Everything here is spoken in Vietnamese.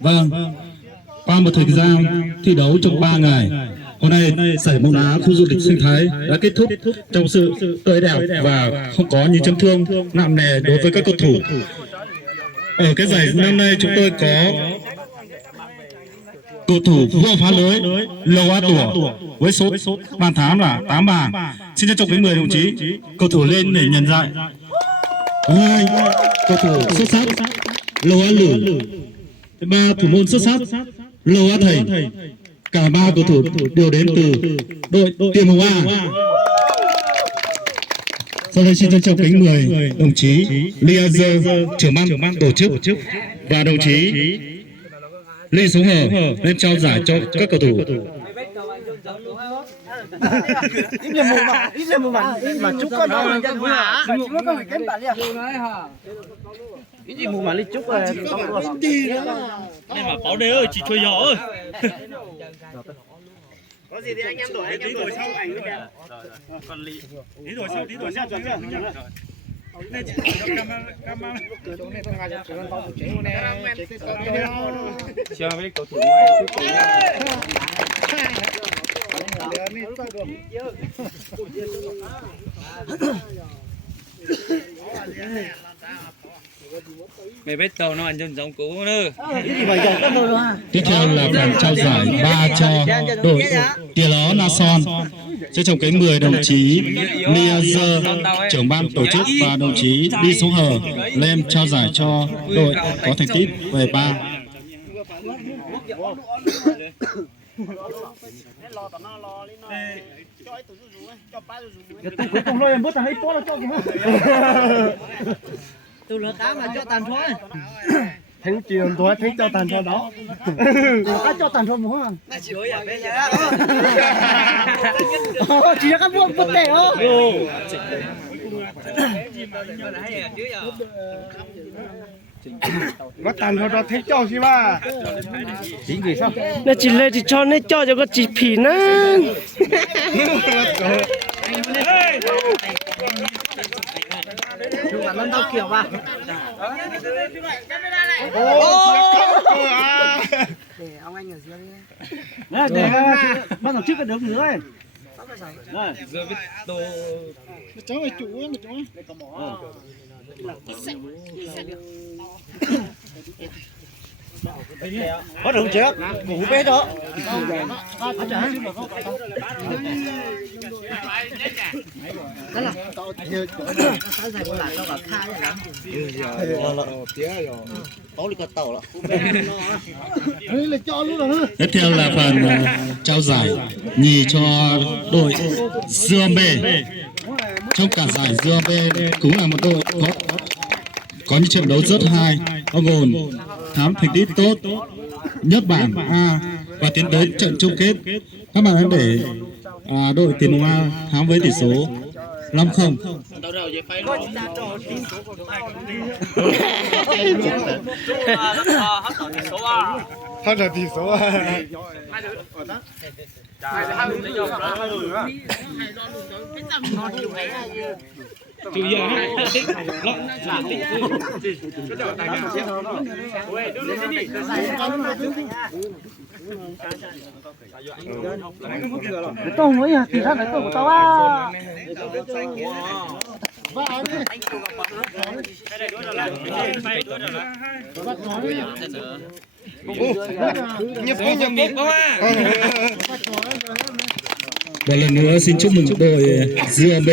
Vâng, qua một thời gian thi đấu trong 3 ngày, hôm nay giải bóng đá khu du lịch sinh thái đã kết thúc trong sự tươi đẹp và không có những chấn thương nặng nề đối với các cầu thủ. Ở cái giải năm nay chúng tôi có cầu thủ vô phá lưới Lầu A Tủa với số bàn thắng là 8 bàn. Xin trân trọng kính mời đồng chí cầu thủ lên để nhận giải. Hai cầu thủ xuất sắc Lầu A Lử, 3 thủ môn xuất sắc Lầu A Thành. Cả 3 cầu thủ đều đến từ đội Tiền Hồng A. Sau đây xin trân trọng kính mời đồng chí Lia Dơ, trưởng ban tổ chức, và đồng chí Lê Sống Hờ lên trao giải cho các cầu thủ. Cái gì mù mà đi chúc rồi. Nhưng mà bảo đế ơi, chị chơi nhỏ ơi. Có gì thì anh em đổi sau ảnh với đẹp. Còn tí đổi sau chuẩn bị. Này chị camera. Chờ với cầu thủ mày biết tàu nó ăn chân giống cũ nữa. Tiếp theo là phần trao giải 3 cho đội Tia Ló Nason. Xin trân trọng kính mời đồng chí Lia Dơ, trưởng ban tổ chức, và đồng chí Đi Sống Hờ lên trao giải cho đội có thành tích về 3. Từ lượt đá mà cho tàn thôi. Thánh truyền tôi thấy cho tàn cho đó. Có cho tàn thôi muốn không? Chỉ là các buôn tệ không? Nó tàn cho đó thấy cho chứ ba. Chính vì sao? Nó chỉ lên thì cho nên cho có chỉ phỉ nó. Chúng ta lên tao kiểu mà. Để ông anh ở dưới đi. Để ban tổ chức cái được nữa ấy. giờ biết đồ Cháu ơi chủ ấy, cháu ấy. Có được chưa? Ngủ bé đó. Đó là sao giải lại tao bảo khai rồi. Tối đi con tàu đó. Tiếp theo là phần trao giải nhì cho đội Dương B. Trong cả giải Dương B cũng là một đội có những trận đấu rất hay, bao gồm thắng thành tích tốt, nhất bảng A và tiến tới trận chung kết. Các bạn hãy để đội Tiền Hồng A thắng với tỷ số 5-0. Hơn là tỷ số. chủ yếu Tôi mới à, thì ra cái của tao à. Một lần nữa xin chúc mừng đội Dương B.